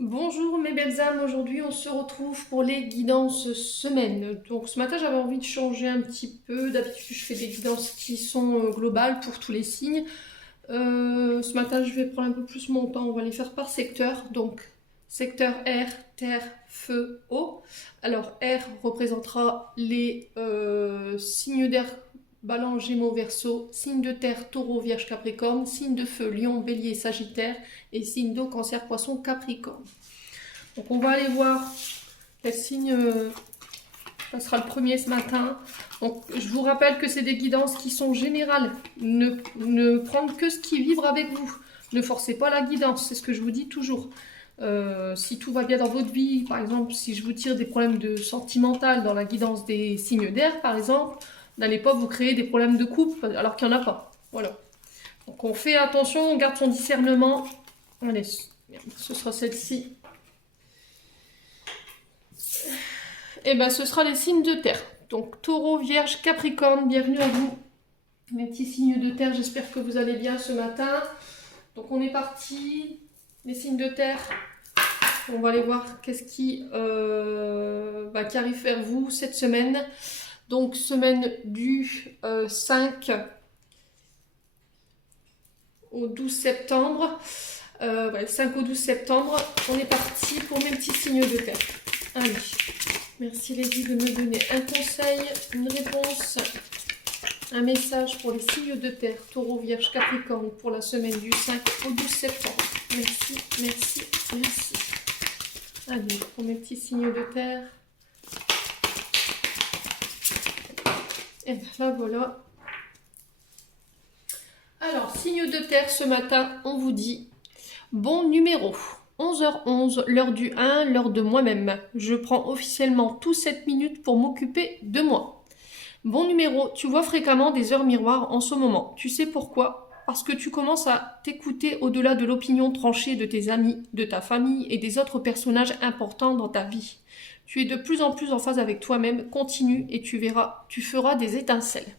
Bonjour mes belles âmes, aujourd'hui on se retrouve pour les guidances semaine. Donc ce matin j'avais envie de changer un petit peu, d'habitude je fais des guidances qui sont globales pour tous les signes. Ce matin je vais prendre un peu plus mon temps, on va les faire par secteur. Donc secteur air, terre, feu, eau. Alors air représentera les signes d'air, Balance, Gémeaux, Verseau, signe de terre, Taureau, Vierge, Capricorne, signe de feu, Lion, Bélier, Sagittaire et signe d'eau, Cancer, Poisson, Capricorne. Donc on va aller voir quel signe passera le premier ce matin. Donc je vous rappelle que c'est des guidances qui sont générales. Ne prendre que ce qui vibre avec vous. Ne forcez pas la guidance, c'est ce que je vous dis toujours. Si tout va bien dans votre vie, par exemple, si je vous tire des problèmes de sentimental dans la guidance des signes d'air, par exemple, n'allez pas vous créer des problèmes de couple alors qu'il n'y en a pas. Voilà. Donc on fait attention, on garde son discernement. Allez, ce sera celle-ci. Et ben ce sera les signes de terre. Donc Taureau, Vierge, Capricorne, bienvenue à vous. Mes petits signes de terre, j'espère que vous allez bien ce matin. Donc on est parti, les signes de terre. On va aller voir qu'est-ce qui arrive vers vous cette semaine. Donc semaine du 5 au 12 septembre. 5 au 12 septembre, on est parti pour mes petits signes de terre. Allez, merci les guides de me donner un conseil, une réponse, un message pour les signes de terre, Taureau, Vierge, Capricorne pour la semaine du 5 au 12 septembre. Merci, merci, merci. Allez, pour mes petits signes de terre. Et bien là, voilà. Alors, signe de terre, ce matin, on vous dit bon numéro. 11h11, l'heure du 1, l'heure de moi-même. Je prends officiellement tous 7 minutes pour m'occuper de moi. Bon numéro, tu vois fréquemment des heures miroirs en ce moment. Tu sais pourquoi? Parce que tu commences à t'écouter au-delà de l'opinion tranchée de tes amis, de ta famille et des autres personnages importants dans ta vie. Tu es de plus en plus en phase avec toi-même, continue et tu verras, tu feras des étincelles.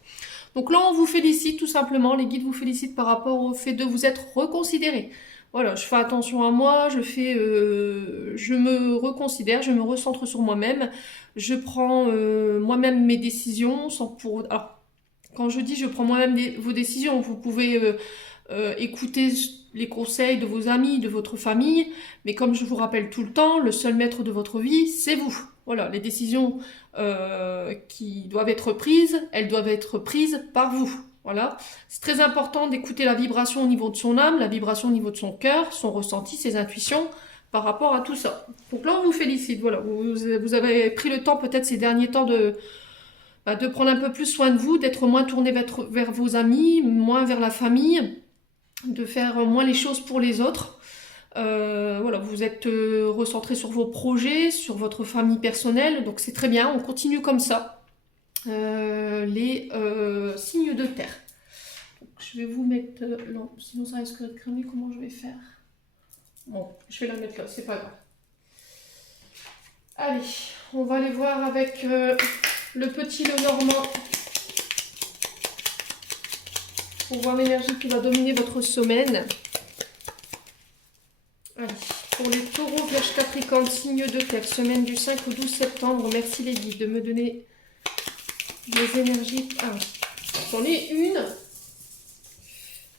Donc là, on vous félicite tout simplement, les guides vous félicitent par rapport au fait de vous être reconsidéré. Voilà, je fais attention à moi, je me reconsidère, je me recentre sur moi-même, je prends moi-même mes décisions sans pour. Alors, quand je dis je prends moi-même vos décisions, vous pouvez écouter les conseils de vos amis, de votre famille, mais comme je vous rappelle tout le temps, le seul maître de votre vie, c'est vous. Voilà, les décisions qui doivent être prises, elles doivent être prises par vous. Voilà, c'est très important d'écouter la vibration au niveau de son âme, la vibration au niveau de son cœur, son ressenti, ses intuitions par rapport à tout ça. Donc là, on vous félicite. Voilà, vous avez pris le temps peut-être ces derniers temps de prendre un peu plus soin de vous, d'être moins tourné vers vos amis, moins vers la famille, de faire moins les choses pour les autres. Voilà, vous êtes recentré sur vos projets, sur votre famille personnelle, donc c'est très bien, on continue comme ça. Les signes de terre. Donc, je vais vous mettre... non, sinon ça risque de cramer, comment je vais faire? Bon, je vais la mettre là, c'est pas grave. Allez, on va aller voir avec le petit Lenormand pour voir l'énergie qui va dominer votre semaine. Allez, pour les taureaux, Vierge, Capricorne, signe de terre, semaine du 5 au 12 septembre, merci les guides de me donner les énergies. Ah, j'en ai une.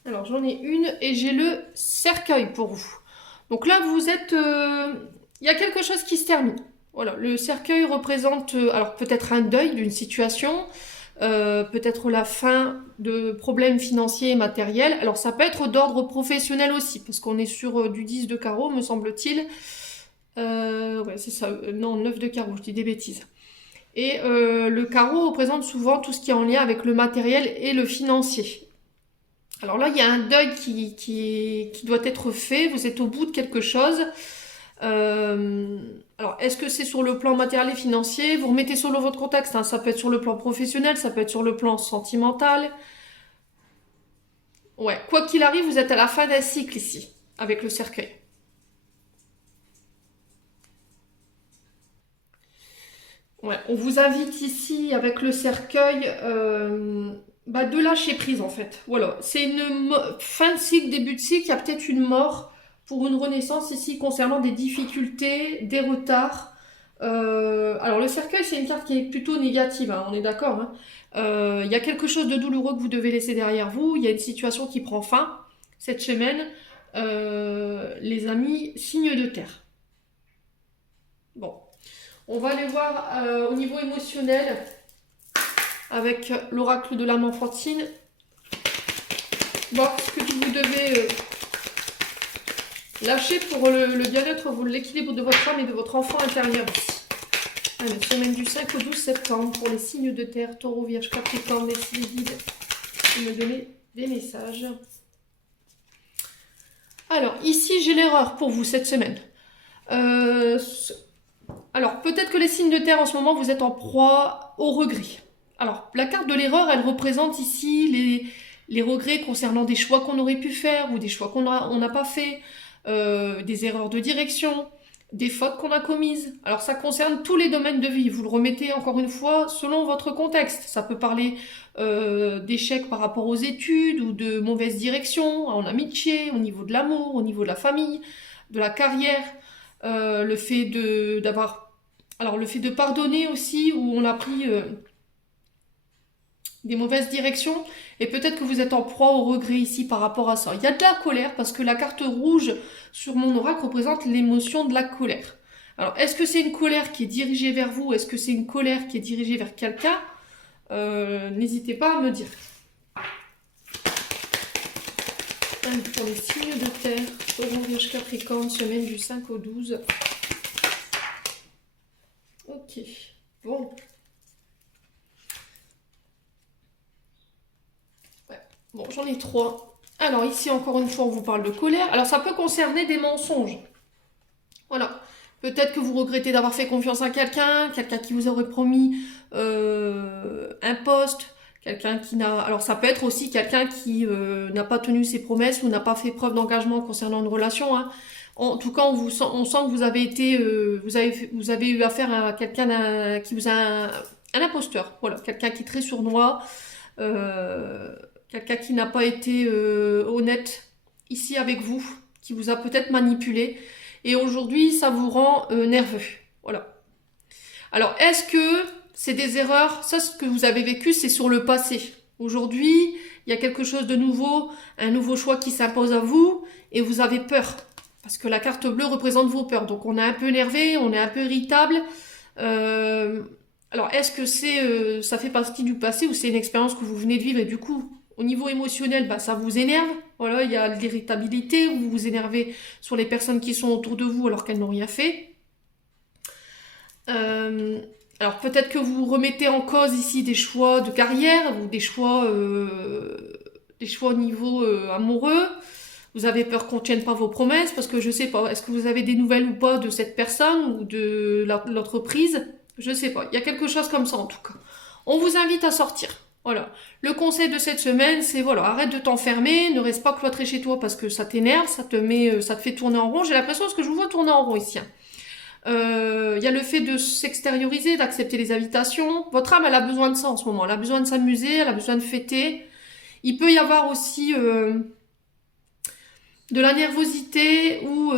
Alors, j'en ai une et j'ai le cercueil pour vous. Donc là, vous êtes... il y a quelque chose qui se termine. Voilà, le cercueil représente alors peut-être un deuil d'une situation, peut-être la fin de problèmes financiers et matériels. Alors ça peut être d'ordre professionnel aussi, parce qu'on est sur du 10 de carreau, me semble-t-il. Ouais, c'est ça. Non, 9 de carreau, je dis des bêtises. Et le carreau représente souvent tout ce qui est en lien avec le matériel et le financier. Alors là, il y a un deuil qui doit être fait. Vous êtes au bout de quelque chose. Alors, est-ce que c'est sur le plan matériel et financier? Vous remettez sur votre contexte, hein. Ça peut être sur le plan professionnel, ça peut être sur le plan sentimental. Ouais, quoi qu'il arrive, vous êtes à la fin d'un cycle ici, avec le cercueil. Ouais, on vous invite ici, avec le cercueil, de lâcher prise en fait. Voilà, c'est une fin de cycle, début de cycle, il y a peut-être une mort pour une renaissance ici concernant des difficultés, des retards. Alors le cercueil, c'est une carte qui est plutôt négative, hein, on est d'accord, hein. Il y a quelque chose de douloureux que vous devez laisser derrière vous, il y a une situation qui prend fin cette semaine. Les amis, signe de terre. Bon, on va aller voir au niveau émotionnel avec l'oracle de l'âme enfantine. Voir ce que vous devez lâcher pour le bien-être, l'équilibre de votre âme et de votre enfant intérieur aussi. Allez, semaine du 5 au 12 septembre pour les signes de terre, Taureau, Vierge, Capricorne, laissez les guides me donner des messages. Alors, ici, j'ai l'erreur pour vous cette semaine. Alors, peut-être que les signes de terre, en ce moment, vous êtes en proie au regret. Alors, la carte de l'erreur, elle représente ici les regrets concernant des choix qu'on aurait pu faire ou des choix qu'on n'a pas fait, des erreurs de direction, des fautes qu'on a commises. Alors, ça concerne tous les domaines de vie. Vous le remettez, encore une fois, selon votre contexte. Ça peut parler d'échecs par rapport aux études ou de mauvaise direction, en amitié, au niveau de l'amour, au niveau de la famille, de la carrière, le fait de pardonner aussi, où on a pris des mauvaises directions, et peut-être que vous êtes en proie au regret ici par rapport à ça. Il y a de la colère, parce que la carte rouge sur mon oracle représente l'émotion de la colère. Alors, est-ce que c'est une colère qui est dirigée vers vous? Est-ce que c'est une colère qui est dirigée vers quelqu'un? N'hésitez pas à me dire. Pour les signes de terre, Taureau, Vierge, Capricorne, semaine du 5 au 12. Ok, bon. Ouais. Bon, j'en ai 3. Alors ici, encore une fois, on vous parle de colère. Alors ça peut concerner des mensonges. Voilà. Peut-être que vous regrettez d'avoir fait confiance à quelqu'un qui vous aurait promis un poste, quelqu'un qui n'a... Alors ça peut être aussi quelqu'un qui n'a pas tenu ses promesses ou n'a pas fait preuve d'engagement concernant une relation, hein. En tout cas, on sent que vous avez été, vous avez eu affaire à quelqu'un qui vous a un imposteur. Voilà, quelqu'un qui est très sournois, quelqu'un qui n'a pas été honnête ici avec vous, qui vous a peut-être manipulé. Et aujourd'hui, ça vous rend nerveux. Voilà. Alors, est-ce que c'est des erreurs? Ça, ce que vous avez vécu, c'est sur le passé. Aujourd'hui, il y a quelque chose de nouveau, un nouveau choix qui s'impose à vous, et vous avez peur. Parce que la carte bleue représente vos peurs. Donc, on est un peu énervé, on est un peu irritable. Alors, est-ce que ça fait partie du passé ou c'est une expérience que vous venez de vivre et du coup, au niveau émotionnel, ça vous énerve. Voilà, il y a l'irritabilité, vous vous énervez sur les personnes qui sont autour de vous alors qu'elles n'ont rien fait. Alors peut-être que vous remettez en cause ici des choix de carrière ou des choix au niveau amoureux. Vous avez peur qu'on ne tienne pas vos promesses parce que je sais pas, est-ce que vous avez des nouvelles ou pas de cette personne ou de l'entreprise? Je sais pas, il y a quelque chose comme ça en tout cas. On vous invite à sortir. Voilà. Le conseil de cette semaine, c'est voilà, arrête de t'enfermer, ne reste pas cloîtré chez toi parce que ça t'énerve, ça te fait tourner en rond. J'ai l'impression que je vous vois tourner en rond ici, hein. Y a le fait de s'extérioriser, d'accepter les invitations. Votre âme, elle a besoin de ça en ce moment. Elle a besoin de s'amuser, elle a besoin de fêter. Il peut y avoir aussi de la nervosité ou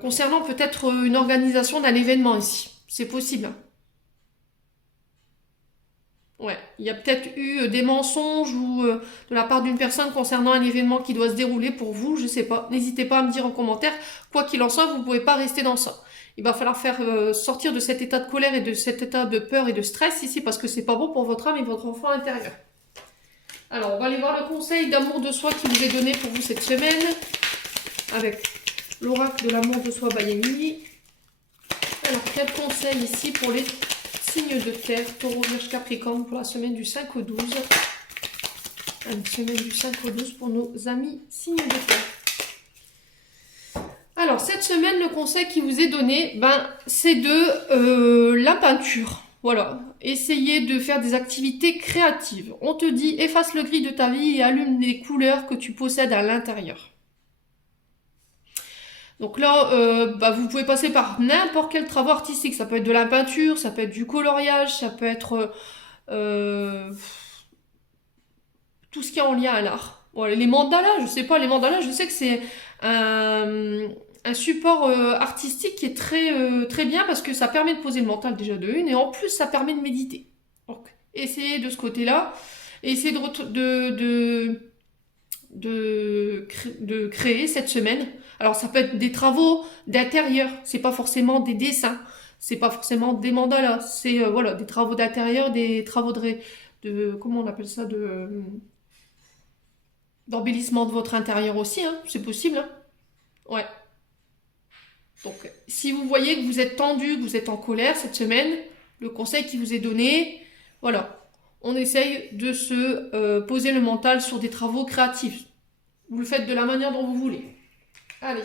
concernant peut-être une organisation d'un événement ici. C'est possible. Ouais, il y a peut-être eu des mensonges ou de la part d'une personne concernant un événement qui doit se dérouler pour vous, je sais pas. N'hésitez pas à me dire en commentaire. Quoi qu'il en soit, vous ne pouvez pas rester dans ça. Il va falloir faire sortir de cet état de colère et de cet état de peur et de stress ici parce que c'est pas bon pour votre âme et votre enfant intérieur. Alors, on va aller voir le conseil d'amour de soi qui vous est donné pour vous cette semaine avec l'oracle de l'amour de soi Bayani. Alors, quel conseil ici pour les signes de terre, Taureau, Vierge, Capricorne pour la semaine du 5 au 12. Une semaine du 5 au 12 pour nos amis signes de terre. Alors, cette semaine, le conseil qui vous est donné, c'est de la peinture. Voilà, essayez de faire des activités créatives. On te dit, efface le gris de ta vie et allume les couleurs que tu possèdes à l'intérieur. Donc là, vous pouvez passer par n'importe quel travail artistique. Ça peut être de la peinture, ça peut être du coloriage, ça peut être tout ce qui est en lien à l'art. Bon, les mandalas, je sais pas, les mandalas, je sais que c'est un support artistique qui est très bien parce que ça permet de poser le mental déjà de une et en plus ça permet de méditer. Donc, essayez de ce côté-là, essayez de créer cette semaine. Alors ça peut être des travaux d'intérieur, c'est pas forcément des dessins, c'est pas forcément des mandalas, c'est voilà, des travaux d'intérieur, des travaux comment on appelle ça, d'embellissement de votre intérieur aussi, hein, c'est possible, hein. Ouais. Donc, si vous voyez que vous êtes tendu, que vous êtes en colère cette semaine, le conseil qui vous est donné, voilà, on essaye de se poser le mental sur des travaux créatifs. Vous le faites de la manière dont vous voulez. Allez.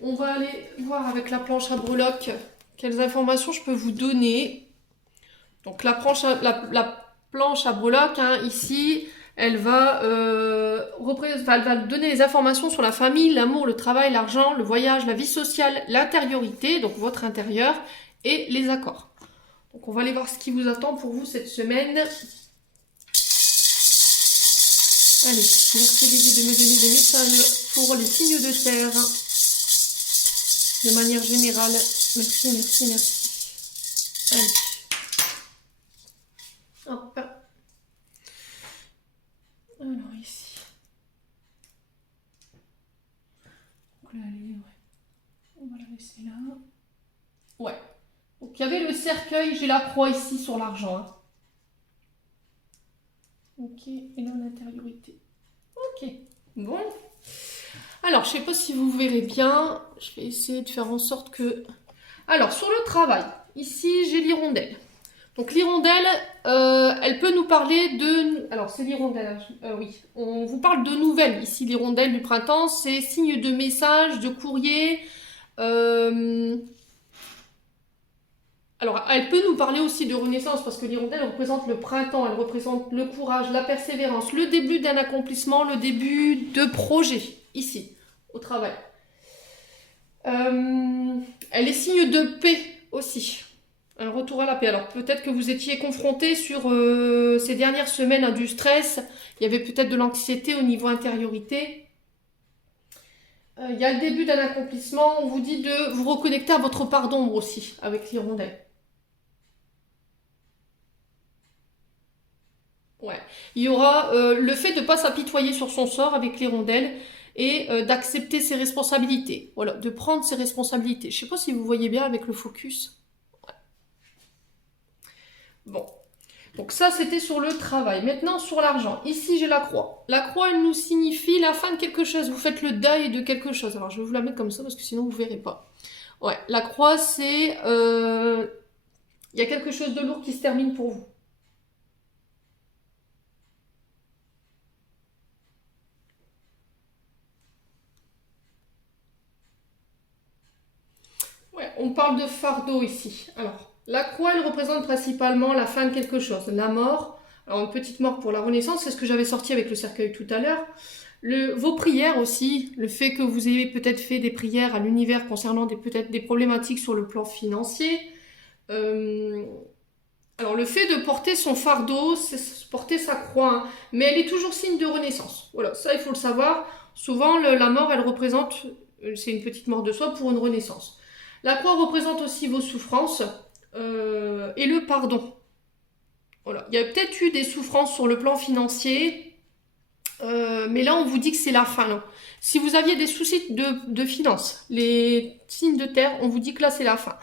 On va aller voir avec la planche à breloques quelles informations je peux vous donner. Donc la planche à breloques, hein, ici, elle va donner les informations sur la famille, l'amour, le travail, l'argent, le voyage, la vie sociale, l'intériorité, donc votre intérieur, et les accords. Donc on va aller voir ce qui vous attend pour vous cette semaine. Allez, merci Lily de me donner des messages pour les signes de terre. De manière générale. Merci, merci, merci. Allez. Hop. Alors ici. Donc là, allez, ouais. On va la laisser là. Ouais. Donc il y avait le cercueil, j'ai la croix ici sur l'argent. Hein. Ok, et là l'intériorité. Ok, bon. Alors, je sais pas si vous verrez bien. Je vais essayer de faire en sorte que... Alors, sur le travail, ici, j'ai l'hirondelle. Donc, l'hirondelle, elle peut nous parler de... Alors, c'est l'hirondelle, oui. On vous parle de nouvelles. Ici, l'hirondelle du printemps, c'est signe de message, de courrier. Alors, elle peut nous parler aussi de renaissance parce que l'hirondelle représente le printemps, elle représente le courage, la persévérance, le début d'un accomplissement, le début de projet, ici, au travail. Elle est signe de paix aussi, un retour à la paix. Alors, peut-être que vous étiez confronté sur ces dernières semaines à du stress, il y avait peut-être de l'anxiété au niveau intériorité. Il y a le début d'un accomplissement, on vous dit de vous reconnecter à votre part d'ombre aussi, avec l'hirondelle. Ouais. Il y aura le fait de ne pas s'apitoyer sur son sort avec l'hirondelle et d'accepter ses responsabilités. Voilà, de prendre ses responsabilités. Je ne sais pas si vous voyez bien avec le focus. Ouais. Bon. Donc ça, c'était sur le travail. Maintenant, sur l'argent. Ici, j'ai la croix. La croix, elle nous signifie la fin de quelque chose. Vous faites le deuil de quelque chose. Alors, je vais vous la mettre comme ça parce que sinon, vous ne verrez pas. Ouais, la croix, c'est... Il y a quelque chose de lourd qui se termine pour vous. Ouais, on parle de fardeau ici. Alors, la croix, elle représente principalement la fin de quelque chose, la mort. Alors, une petite mort pour la renaissance, c'est ce que j'avais sorti avec le cercueil tout à l'heure. Vos prières aussi, le fait que vous ayez peut-être fait des prières à l'univers concernant peut-être des problématiques sur le plan financier. Alors, le fait de porter son fardeau, c'est porter sa croix, hein, mais elle est toujours signe de renaissance. Voilà, ça, il faut le savoir. Souvent, la mort, elle représente, c'est une petite mort de soi pour une renaissance. La croix représente aussi vos souffrances et le pardon. Voilà. Il y a peut-être eu des souffrances sur le plan financier, mais là on vous dit que c'est la fin. Là. Si vous aviez des soucis de finances, les signes de terre, on vous dit que là c'est la fin.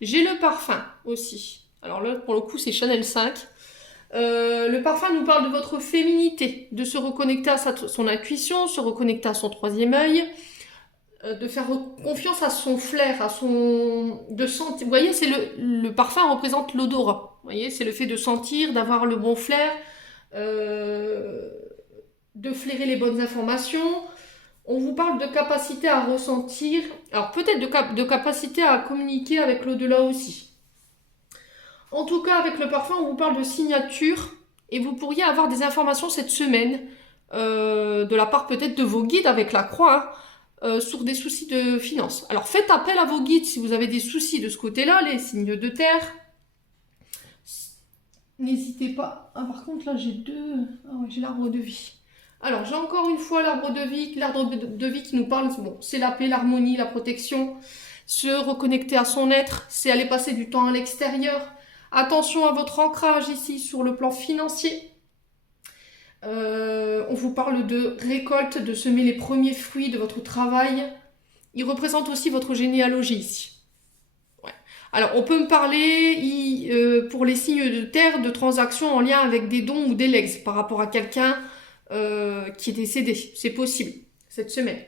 J'ai le parfum aussi. Alors là pour le coup c'est Chanel 5. Le parfum nous parle de votre féminité, de se reconnecter à son intuition, se reconnecter à son troisième œil. De faire confiance à son flair, à son... de sentir. Vous voyez, c'est le parfum représente l'odorat. Vous voyez, c'est le fait de sentir, d'avoir le bon flair, de flairer les bonnes informations. On vous parle de capacité à ressentir, alors peut-être de capacité à communiquer avec l'au-delà aussi. En tout cas, avec le parfum, on vous parle de signature et vous pourriez avoir des informations cette semaine de la part peut-être de vos guides avec la croix, hein, sur des soucis de finances. Alors faites appel à vos guides si vous avez des soucis de ce côté-là, les signes de terre. n'hésitez pas. Ah, par contre, là, j'ai deux... Ah ouais, j'ai l'arbre de vie. Alors, j'ai encore une fois l'arbre de vie. L'arbre de vie qui nous parle, bon, c'est la paix, l'harmonie, la protection. Se reconnecter à son être, c'est aller passer du temps à l'extérieur. Attention à votre ancrage ici sur le plan financier. On vous parle de récolte, de semer les premiers fruits de votre travail. Il représente aussi votre généalogie ici. Ouais. Alors, on peut me parler, pour les signes de terre, de transactions en lien avec des dons ou des legs par rapport à quelqu'un qui est décédé. C'est possible, cette semaine.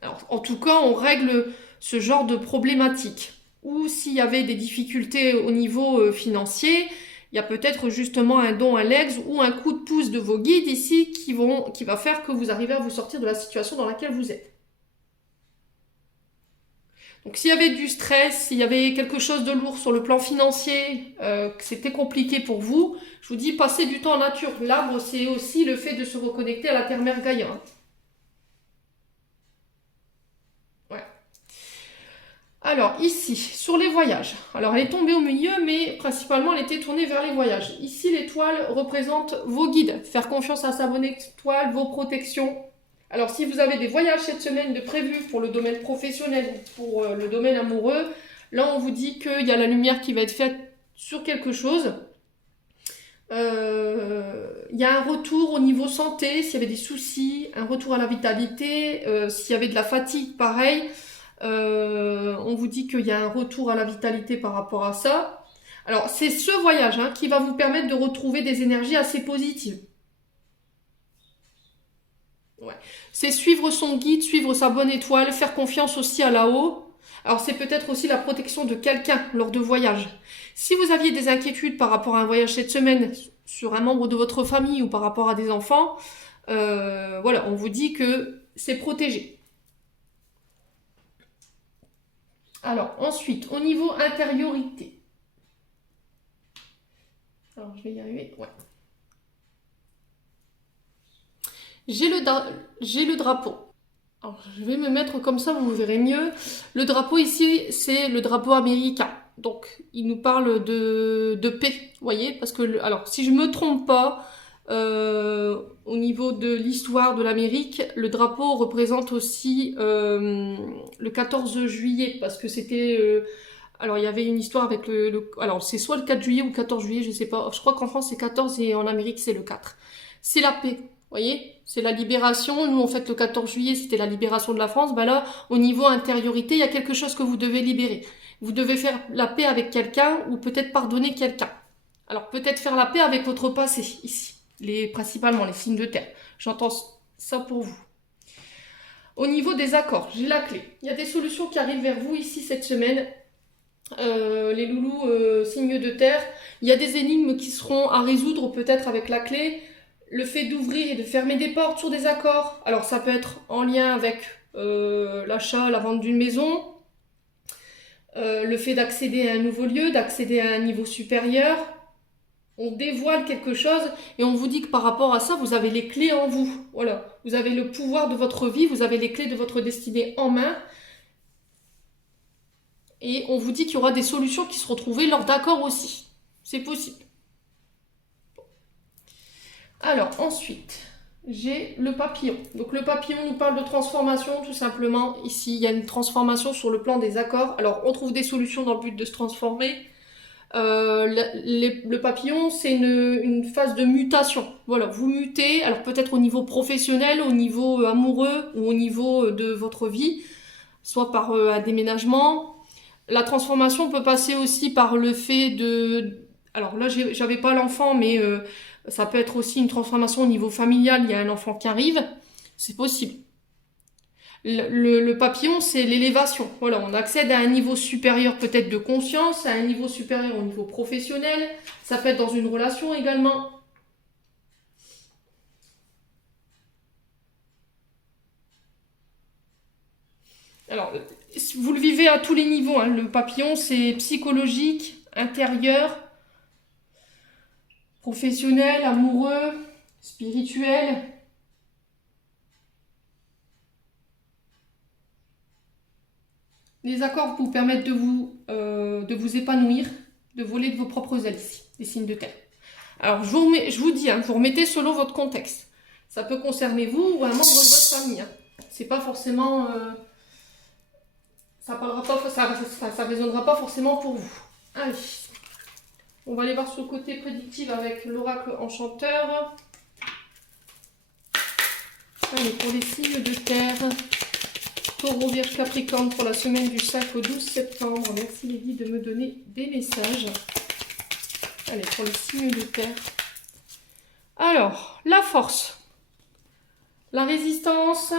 Alors, en tout cas, on règle ce genre de problématique. Ou s'il y avait des difficultés au niveau financier, il y a peut-être justement un don, un legs ou un coup de pouce de vos guides ici qui va faire que vous arrivez à vous sortir de la situation dans laquelle vous êtes. Donc s'il y avait du stress, s'il y avait quelque chose de lourd sur le plan financier, que c'était compliqué pour vous, je vous dis passez du temps en nature. L'arbre, c'est aussi le fait de se reconnecter à la terre-mère Gaïa. Ouais. Alors ici, sur les voyages. Alors elle est tombée au milieu, mais principalement elle était tournée vers les voyages. Ici, l'étoile représente vos guides. Faire confiance à sa bonne étoile, vos protections. Alors si vous avez des voyages cette semaine de prévus pour le domaine professionnel ou pour le domaine amoureux, là on vous dit qu'il y a la lumière qui va être faite sur quelque chose. Il y a un retour au niveau santé, s'il y avait des soucis, un retour à la vitalité, s'il y avait de la fatigue, pareil. On vous dit qu'il y a un retour à la vitalité par rapport à ça. Alors, c'est ce voyage qui va vous permettre de retrouver des énergies assez positives. Ouais. C'est suivre son guide, suivre sa bonne étoile, faire confiance aussi à là-haut. Alors, c'est peut-être aussi la protection de quelqu'un lors de voyage. Si vous aviez des inquiétudes par rapport à un voyage cette semaine sur un membre de votre famille ou par rapport à des enfants, voilà, on vous dit que c'est protégé. Alors, ensuite, au niveau intériorité. Alors, je vais y arriver. Ouais. J'ai le drapeau. Alors, je vais me mettre comme ça, vous verrez mieux. Le drapeau ici, c'est le drapeau américain. Donc, il nous parle de paix, vous voyez. Parce que, alors, si je ne me trompe pas, au niveau de l'histoire de l'Amérique, le drapeau représente aussi le 14 juillet. Parce que c'était... alors, il y avait une histoire avec alors, c'est soit le 4 juillet ou le 14 juillet, je sais pas. Je crois qu'en France, c'est 14 et en Amérique, c'est le 4. C'est la paix, vous voyez? C'est la libération. Nous, en fait, le 14 juillet, c'était la libération de la France. Ben là, au niveau intériorité, il y a quelque chose que vous devez libérer. Vous devez faire la paix avec quelqu'un ou peut-être pardonner quelqu'un. Alors, peut-être faire la paix avec votre passé, ici. Principalement, les signes de terre. J'entends ça pour vous. Au niveau des accords, j'ai la clé. Il y a des solutions qui arrivent vers vous ici cette semaine. Les loulous signes de terre. Il y a des énigmes qui seront à résoudre peut-être avec la clé. Le fait d'ouvrir et de fermer des portes sur des accords. Alors ça peut être en lien avec l'achat, la vente d'une maison. Le fait d'accéder à un nouveau lieu, d'accéder à un niveau supérieur. On dévoile quelque chose et on vous dit que par rapport à ça, vous avez les clés en vous. Voilà, vous avez le pouvoir de votre vie, vous avez les clés de votre destinée en main. Et on vous dit qu'il y aura des solutions qui seront trouvées lors d'accords aussi. C'est possible. Alors, ensuite, j'ai le papillon. Donc, le papillon nous parle de transformation, tout simplement. Ici, il y a une transformation sur le plan des accords. Alors, on trouve des solutions dans le but de se transformer. Le papillon, c'est une phase de mutation. Voilà, vous mutez, alors peut-être au niveau professionnel, au niveau amoureux ou au niveau de votre vie, soit par un déménagement. La transformation peut passer aussi par le fait de... Alors là, j'avais pas l'enfant, mais ça peut être aussi une transformation au niveau familial. Il y a un enfant qui arrive, c'est possible. Le papillon, c'est l'élévation. Voilà, on accède à un niveau supérieur peut-être de conscience, à un niveau supérieur au niveau professionnel. Ça peut être dans une relation également. Alors, vous le vivez à tous les niveaux. Le papillon, c'est psychologique, intérieur, professionnel, amoureux, spirituel. Les accords vous permettent de vous épanouir, de voler de vos propres ailes ici, les signes de terre. Alors, je vous dis, hein, vous remettez selon votre contexte. Ça peut concerner vous ou un membre de votre famille. Hein. C'est pas forcément... ça résonnera pas forcément pour vous. Allez. On va aller voir sur le côté prédictif avec l'oracle enchanteur. Allez, pour les signes de terre. Taureau, Vierge, Capricorne pour la semaine du 5 au 12 septembre. Merci Lydie de me donner des messages. Allez, pour les signes de terre. Alors, la force. La résistance.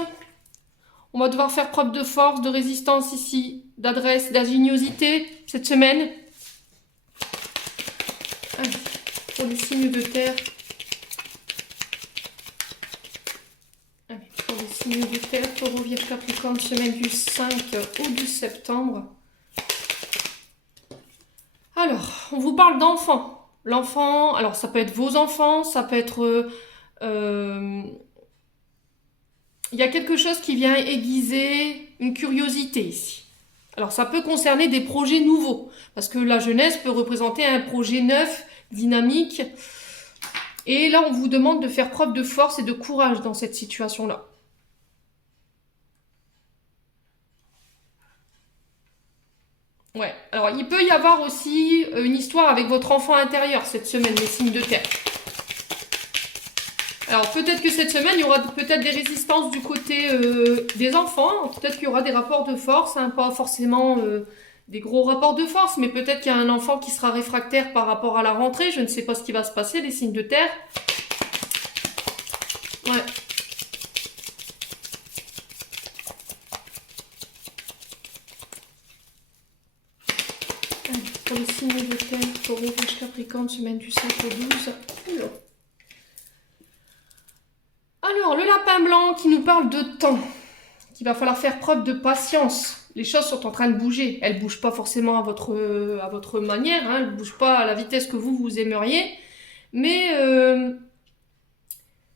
On va devoir faire preuve de force, de résistance ici, d'adresse, d'ingéniosité cette semaine. Allez, pour les signes de terre. Allez, pour les signes de terre, Taureau, Vierge, Capricorne, semaine du 5 au 12 septembre. Alors, on vous parle d'enfants. L'enfant, alors ça peut être vos enfants, ça peut être... il y a quelque chose qui vient aiguiser une curiosité ici. Alors ça peut concerner des projets nouveaux, parce que la jeunesse peut représenter un projet neuf, dynamique. Et là, on vous demande de faire preuve de force et de courage dans cette situation-là. Ouais, alors il peut y avoir aussi une histoire avec votre enfant intérieur cette semaine, les signes de terre. Alors peut-être que cette semaine, il y aura peut-être des résistances du côté des enfants. Peut-être qu'il y aura des rapports de force, hein, pas forcément des gros rapports de force, mais peut-être qu'il y a un enfant qui sera réfractaire par rapport à la rentrée. Je ne sais pas ce qui va se passer, les signes de terre. Ouais. Allez, pour les signes de terre, Taureau, Vierge, Capricorne, semaine du 5 au 12. Oula. Alors, le lapin blanc qui nous parle de temps, qu'il va falloir faire preuve de patience. Les choses sont en train de bouger. Elles ne bougent pas forcément à votre manière, hein. Elles ne bougent pas à la vitesse que vous aimeriez. Mais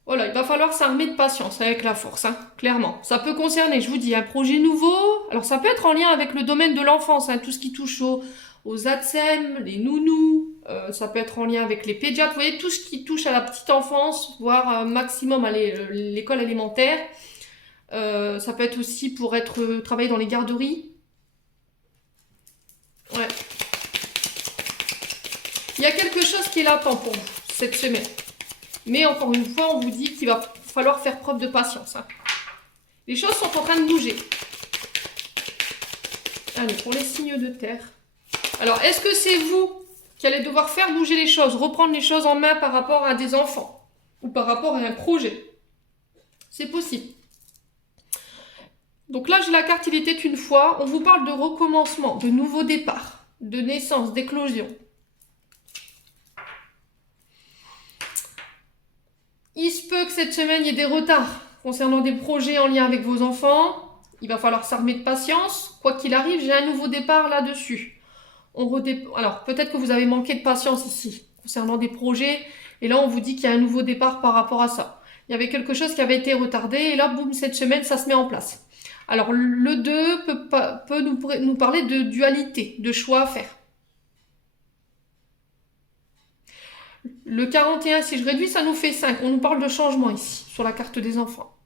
voilà, il va falloir s'armer de patience avec la force, hein, clairement. Ça peut concerner, je vous dis, un projet nouveau. Alors, ça peut être en lien avec le domaine de l'enfance, hein, tout ce qui touche aux ATSEM, les nounous. Ça peut être en lien avec les pédiatres, vous voyez, tout ce qui touche à la petite enfance, voire maximum à l'école élémentaire. Ça peut être aussi pour travailler dans les garderies. Ouais. Il y a quelque chose qui est latent pour vous cette semaine. Mais encore une fois, on vous dit qu'il va falloir faire preuve de patience. Hein. Les choses sont en train de bouger. Allez, pour les signes de terre. Alors, est-ce que c'est vous qui allez devoir faire bouger les choses, reprendre les choses en main par rapport à des enfants ou par rapport à un projet? C'est possible. Donc là, j'ai la carte Il était une fois. On vous parle de recommencement, de nouveau départ, de naissance, d'éclosion. Il se peut que cette semaine, il y ait des retards concernant des projets en lien avec vos enfants. Il va falloir s'armer de patience. Quoi qu'il arrive, j'ai un nouveau départ là-dessus. Alors, peut-être que vous avez manqué de patience ici, concernant des projets. Et là, on vous dit qu'il y a un nouveau départ par rapport à ça. Il y avait quelque chose qui avait été retardé. Et là, boum, cette semaine, ça se met en place. Alors, le 2 peut nous parler de dualité, de choix à faire. Le 41, si je réduis, ça nous fait 5. On nous parle de changement ici, sur la carte des enfants.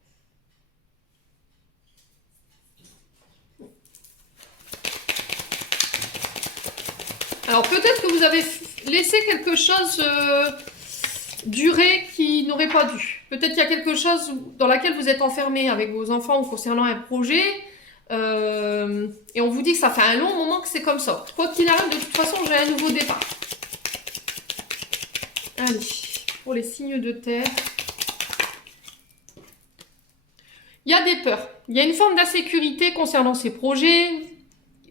Alors, peut-être que vous avez laissé quelque chose durer qui n'aurait pas dû. Peut-être qu'il y a quelque chose dans laquelle vous êtes enfermé avec vos enfants ou concernant un projet. Et on vous dit que ça fait un long moment que c'est comme ça. Quoi qu'il arrive, de toute façon, j'ai un nouveau départ. Allez, pour les signes de terre. Il y a des peurs. Il y a une forme d'insécurité concernant ces projets.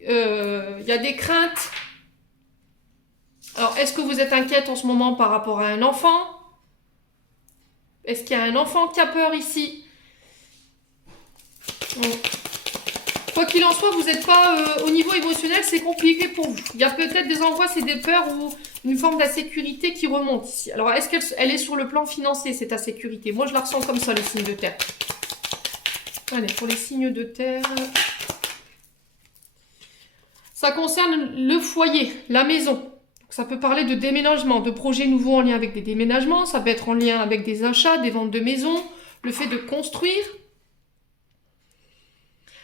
Il y a des craintes. Alors, est-ce que vous êtes inquiète en ce moment par rapport à un enfant? Est-ce qu'il y a un enfant qui a peur ici? Bon. Quoi qu'il en soit, vous n'êtes pas au niveau émotionnel, c'est compliqué pour vous. Il y a peut-être des angoisses et des peurs ou une forme d'insécurité qui remonte ici. Alors, est-ce qu'elle est sur le plan financier, cette insécurité? Moi, je la ressens comme ça, les signes de terre. Allez, pour les signes de terre... Ça concerne le foyer, la maison. Ça peut parler de déménagement, de projets nouveaux en lien avec des déménagements, ça peut être en lien avec des achats, des ventes de maisons, le fait de construire.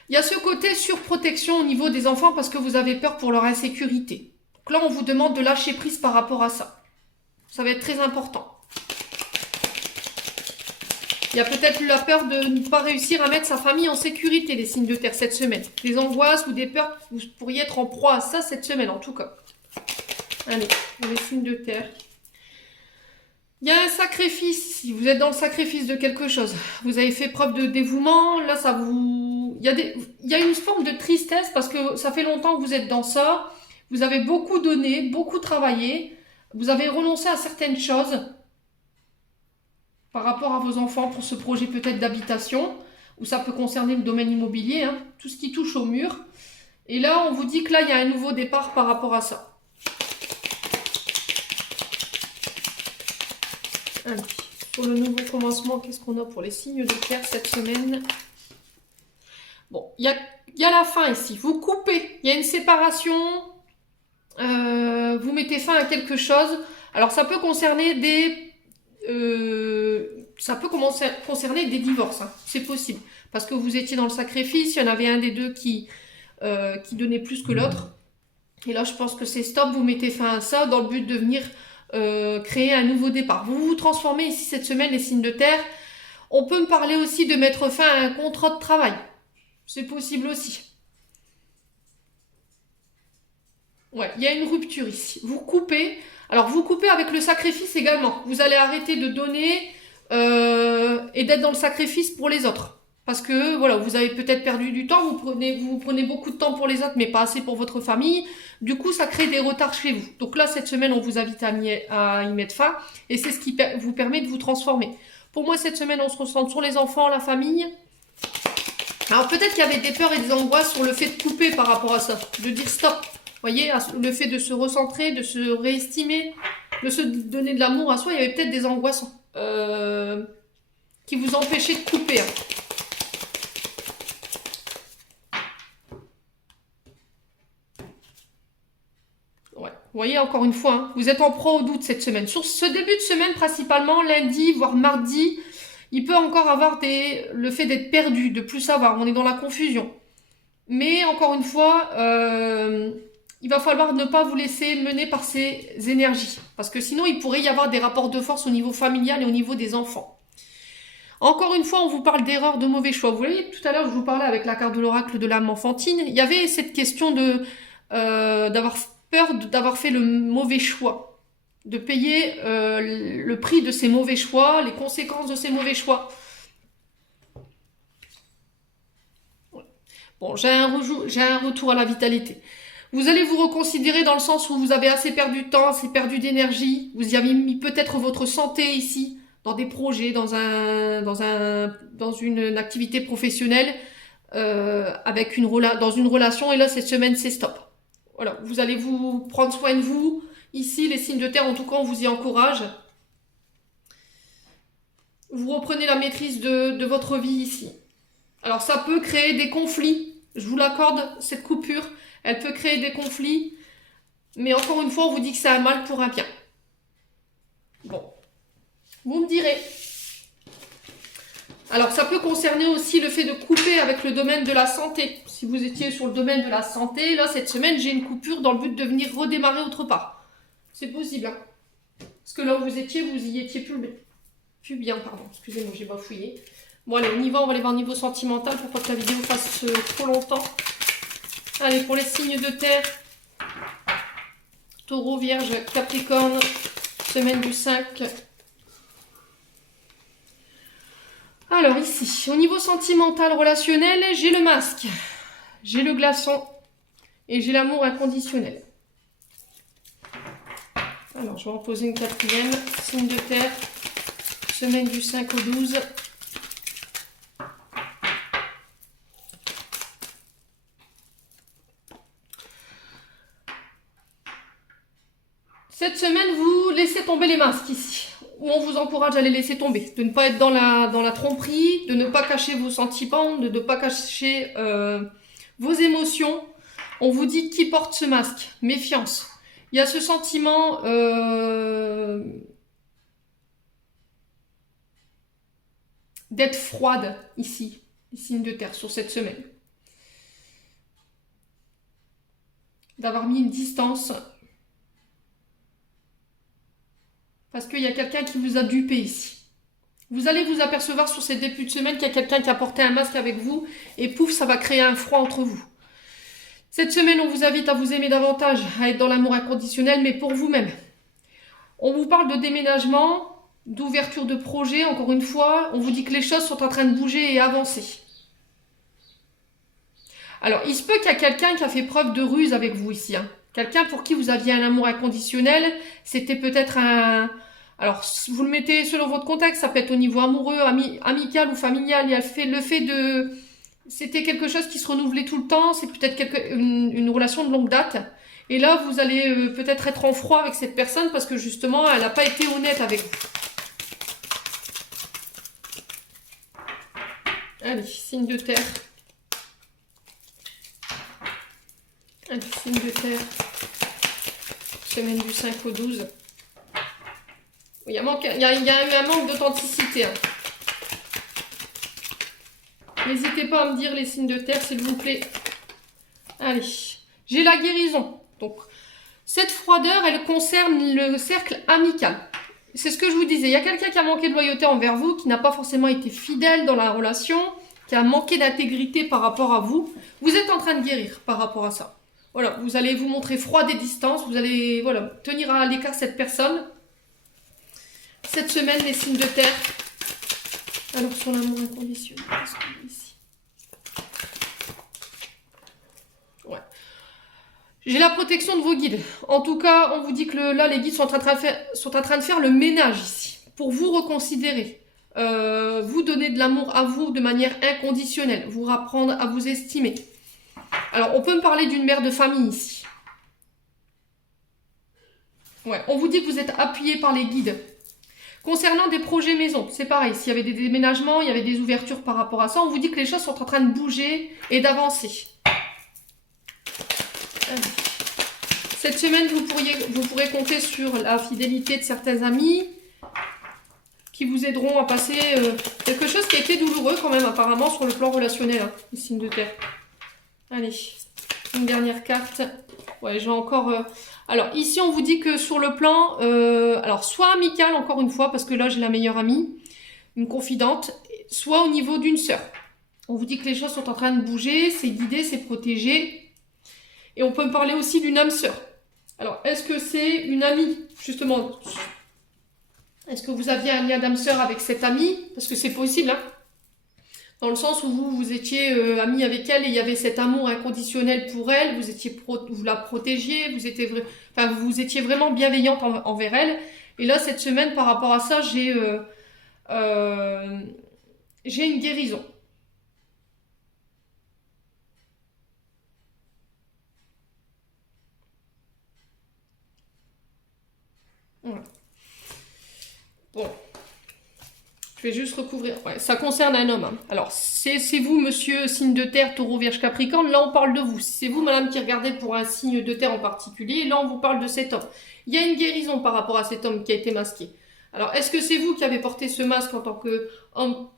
Il y a ce côté surprotection au niveau des enfants parce que vous avez peur pour leur insécurité. Donc là, on vous demande de lâcher prise par rapport à ça. Ça va être très important. Il y a peut-être la peur de ne pas réussir à mettre sa famille en sécurité, les signes de terre, cette semaine. Des angoisses ou des peurs, vous pourriez être en proie à ça cette semaine, en tout cas. Allez, les signes de terre. Il y a un sacrifice, si vous êtes dans le sacrifice de quelque chose. Vous avez fait preuve de dévouement, là, ça vous... Il y a une forme de tristesse parce que ça fait longtemps que vous êtes dans ça. Vous avez beaucoup donné, beaucoup travaillé. Vous avez renoncé à certaines choses par rapport à vos enfants pour ce projet peut-être d'habitation, ou ça peut concerner le domaine immobilier, hein, tout ce qui touche au mur. Et là, on vous dit que là, il y a un nouveau départ par rapport à ça. Allez, pour le nouveau commencement, qu'est-ce qu'on a pour les signes de terre cette semaine? Bon, il y a la fin ici. Vous coupez, il y a une séparation, vous mettez fin à quelque chose. Alors, ça peut concerner concerner des divorces, hein. C'est possible. Parce que vous étiez dans le sacrifice, il y en avait un des deux qui donnait plus que l'autre. Et là, je pense que c'est stop, vous mettez fin à ça dans le but de venir créer un nouveau départ. Vous vous transformez ici cette semaine, les signes de terre. On peut me parler aussi de mettre fin à un contrat de travail. C'est possible aussi. Ouais, il y a une rupture ici. Vous coupez. Alors, vous coupez avec le sacrifice également. Vous allez arrêter de donner et d'être dans le sacrifice pour les autres. Parce que, voilà, vous avez peut-être perdu du temps, vous prenez beaucoup de temps pour les autres, mais pas assez pour votre famille. Du coup, ça crée des retards chez vous. Donc là, cette semaine, on vous invite à y mettre fin. Et c'est ce qui vous permet de vous transformer. Pour moi, cette semaine, on se concentre sur les enfants, la famille. Alors, peut-être qu'il y avait des peurs et des angoisses sur le fait de couper par rapport à ça. De dire stop. Vous voyez, le fait de se recentrer, de se réestimer, de se donner de l'amour à soi, il y avait peut-être des angoisses qui vous empêchaient de couper. Hein. Ouais. Vous voyez, encore une fois, hein, vous êtes en proie au doute cette semaine. Sur ce début de semaine, principalement, lundi, voire mardi, il peut encore avoir le fait d'être perdu, de plus savoir. On est dans la confusion. Mais, encore une fois... il va falloir ne pas vous laisser mener par ces énergies. Parce que sinon, il pourrait y avoir des rapports de force au niveau familial et au niveau des enfants. Encore une fois, on vous parle d'erreurs, de mauvais choix. Vous voyez, tout à l'heure, je vous parlais avec la carte de l'oracle de l'âme enfantine. Il y avait cette question d'avoir peur d'avoir fait le mauvais choix. De payer le prix de ces mauvais choix, les conséquences de ces mauvais choix. Bon, j'ai un retour à la vitalité. Vous allez vous reconsidérer dans le sens où vous avez assez perdu de temps, assez perdu d'énergie. Vous y avez mis peut-être votre santé ici, dans des projets, dans une activité professionnelle, dans une relation. Et là, cette semaine, c'est stop. Voilà, vous allez vous prendre soin de vous. Ici, les signes de terre, en tout cas, on vous y encourage. Vous reprenez la maîtrise de votre vie ici. Alors, ça peut créer des conflits. Je vous l'accorde, cette coupure. Elle peut créer des conflits, mais encore une fois, on vous dit que c'est un mal pour un bien. Bon, vous me direz. Alors, ça peut concerner aussi le fait de couper avec le domaine de la santé. Si vous étiez sur le domaine de la santé, là, cette semaine, j'ai une coupure dans le but de venir redémarrer autre part. C'est possible, hein. Parce que là où vous y étiez plus bien, pardon. Excusez-moi, j'ai bafouillé. Bon, allez, on y va aller voir au niveau sentimental pour pas que la vidéo fasse trop longtemps. Allez, pour les signes de terre, Taureau, Vierge, Capricorne, semaine du 5. Alors ici, au niveau sentimental, relationnel, j'ai le masque, j'ai le glaçon et j'ai l'amour inconditionnel. Alors, je vais en poser une quatrième, signe de terre, semaine du 5 au 12. Cette semaine, vous laissez tomber les masques ici, où on vous encourage à les laisser tomber, de ne pas être dans la tromperie, de ne pas cacher vos sentiments, de ne pas cacher vos émotions. On vous dit qui porte ce masque, méfiance. Il y a ce sentiment d'être froide ici, les signes de terre, sur cette semaine. D'avoir mis une distance. Parce qu'il y a quelqu'un qui vous a dupé ici. Vous allez vous apercevoir sur ces débuts de semaine qu'il y a quelqu'un qui a porté un masque avec vous et pouf, ça va créer un froid entre vous. Cette semaine, on vous invite à vous aimer davantage, à être dans l'amour inconditionnel, mais pour vous-même. On vous parle de déménagement, d'ouverture de projet, encore une fois. On vous dit que les choses sont en train de bouger et avancer. Alors, il se peut qu'il y a quelqu'un qui a fait preuve de ruse avec vous ici. Hein. Quelqu'un pour qui vous aviez un amour inconditionnel. C'était peut-être un... Alors, vous le mettez selon votre contexte. Ça peut être au niveau amoureux, amical ou familial. Il y a le fait de... C'était quelque chose qui se renouvelait tout le temps. C'est peut-être une relation de longue date. Et là, vous allez peut-être être en froid avec cette personne parce que justement, elle n'a pas été honnête avec vous. Allez, signe de terre. Allez, signe de terre. Semaine du 5 au 12. Il y a eu un manque d'authenticité. Hein. N'hésitez pas à me dire les signes de terre, s'il vous plaît. Allez, j'ai la guérison. Donc, cette froideur, elle concerne le cercle amical. C'est ce que je vous disais. Il y a quelqu'un qui a manqué de loyauté envers vous, qui n'a pas forcément été fidèle dans la relation, qui a manqué d'intégrité par rapport à vous. Vous êtes en train de guérir par rapport à ça. Voilà, vous allez vous montrer froid des distances. Vous allez tenir à l'écart cette personne. Cette semaine, les signes de terre. Alors, sur l'amour inconditionnel, qu'est-ce qu'on a ici? Ouais. J'ai la protection de vos guides. En tout cas, on vous dit que là, les guides sont en train de faire le ménage ici. Pour vous reconsidérer. Vous donner de l'amour à vous de manière inconditionnelle. Vous apprendre à vous estimer. Alors, on peut me parler d'une mère de famille ici. Ouais, on vous dit que vous êtes appuyé par les guides. Concernant des projets maison, c'est pareil. S'il y avait des déménagements, il y avait des ouvertures par rapport à ça, on vous dit que les choses sont en train de bouger et d'avancer. Cette semaine, vous pourrez compter sur la fidélité de certains amis qui vous aideront à passer quelque chose qui a été douloureux quand même apparemment sur le plan relationnel, hein, les signes de terre. Allez, une dernière carte. Ouais, j'ai encore... Alors, ici, on vous dit que sur le plan... alors, soit amical, encore une fois, parce que là, j'ai la meilleure amie, une confidente, soit au niveau d'une sœur. On vous dit que les choses sont en train de bouger, c'est guidé, c'est protégé. Et on peut me parler aussi d'une âme sœur. Alors, est-ce que c'est une amie, justement? Est-ce que vous aviez un lien d'âme sœur avec cette amie? Parce que c'est possible, hein. Dans le sens où vous étiez ami avec elle et il y avait cet amour inconditionnel pour elle, vous la protégiez, vous étiez vraiment bienveillante envers elle. Et là, cette semaine, par rapport à ça, j'ai une guérison. Voilà. Bon. Je vais juste recouvrir. Ouais, ça concerne un homme. Hein. Alors, c'est vous, monsieur, signe de terre, taureau, vierge, capricorne. Là, on parle de vous. C'est vous, madame, qui regardez pour un signe de terre en particulier. Là, on vous parle de cet homme. Il y a une guérison par rapport à cet homme qui a été masqué. Alors, est-ce que c'est vous qui avez porté ce masque en tant qu'homme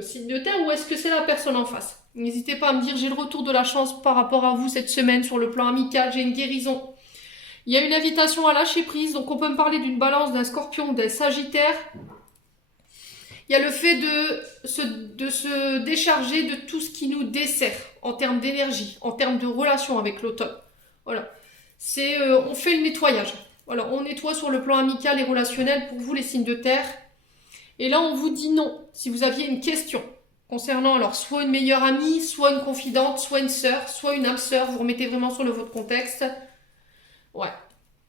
signe de terre ou est-ce que c'est la personne en face? N'hésitez pas à me dire, j'ai le retour de la chance par rapport à vous cette semaine sur le plan amical. J'ai une guérison. Il y a une invitation à lâcher prise. Donc, on peut me parler d'une balance, d'un scorpion, d'un sagittaire. Il y a le fait de se décharger de tout ce qui nous dessert en termes d'énergie, en termes de relation avec l'automne. Voilà. On fait le nettoyage. Voilà, on nettoie sur le plan amical et relationnel pour vous les signes de terre. Et là, on vous dit non. Si vous aviez une question concernant alors soit une meilleure amie, soit une confidente, soit une sœur, soit une âme sœur, vous remettez vraiment sur votre contexte. Ouais.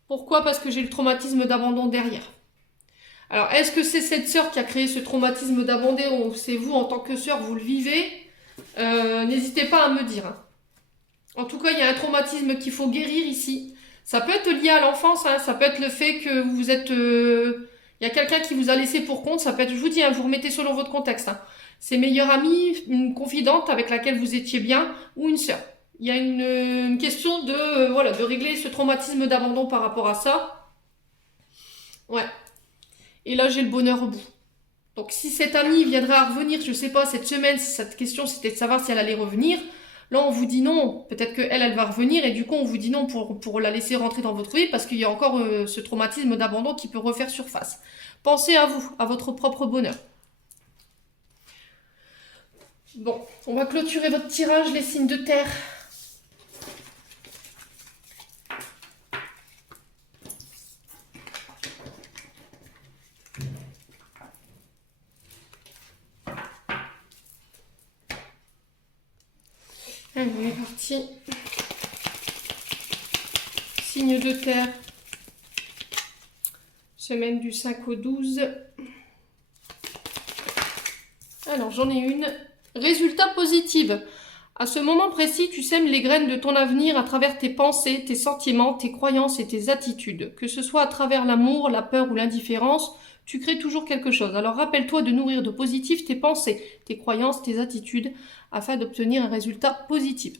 Pourquoi? Parce que j'ai le traumatisme d'abandon derrière. Alors, est-ce que c'est cette sœur qui a créé ce traumatisme d'abandon ou c'est vous en tant que sœur, vous le vivez? N'hésitez pas à me dire. Hein. En tout cas, il y a un traumatisme qu'il faut guérir ici. Ça peut être lié à l'enfance, hein. Ça peut être le fait que vous êtes... Il y a quelqu'un qui vous a laissé pour compte, ça peut être, je vous dis, hein, vous remettez selon votre contexte. Hein. C'est meilleure amie, une confidente avec laquelle vous étiez bien, ou une sœur. Il y a une question de, voilà, de régler ce traumatisme d'abandon par rapport à ça. Ouais. Et là, j'ai le bonheur au bout. Donc, si cette amie viendrait à revenir, je sais pas, cette semaine, si cette question c'était de savoir si elle allait revenir, là, on vous dit non. Peut-être qu'elle, elle va revenir et du coup, on vous dit non pour la laisser rentrer dans votre vie parce qu'il y a encore ce traumatisme d'abandon qui peut refaire surface. Pensez à vous, à votre propre bonheur. Bon, on va clôturer votre tirage, les signes de terre. Allez, on est parti. Signe de terre. Semaine du 5 au 12. Alors, j'en ai une. Résultat positif. À ce moment précis, tu sèmes les graines de ton avenir à travers tes pensées, tes sentiments, tes croyances et tes attitudes. Que ce soit à travers l'amour, la peur ou l'indifférence, tu crées toujours quelque chose. Alors rappelle-toi de nourrir de positif tes pensées, tes croyances, tes attitudes, afin d'obtenir un résultat positif.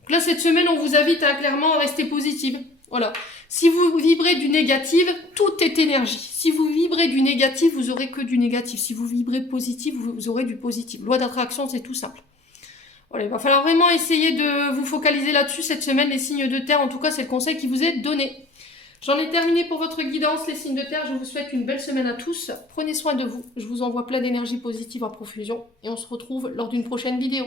Donc là, cette semaine, on vous invite à clairement rester positive. Voilà. Si vous vibrez du négatif, tout est énergie. Si vous vibrez du négatif, vous aurez que du négatif. Si vous vibrez positif, vous aurez du positif. Loi d'attraction, c'est tout simple. Voilà, il va falloir vraiment essayer de vous focaliser là-dessus cette semaine, les signes de terre. En tout cas, c'est le conseil qui vous est donné. J'en ai terminé pour votre guidance, les signes de terre. Je vous souhaite une belle semaine à tous. Prenez soin de vous. Je vous envoie plein d'énergie positive en profusion. Et on se retrouve lors d'une prochaine vidéo.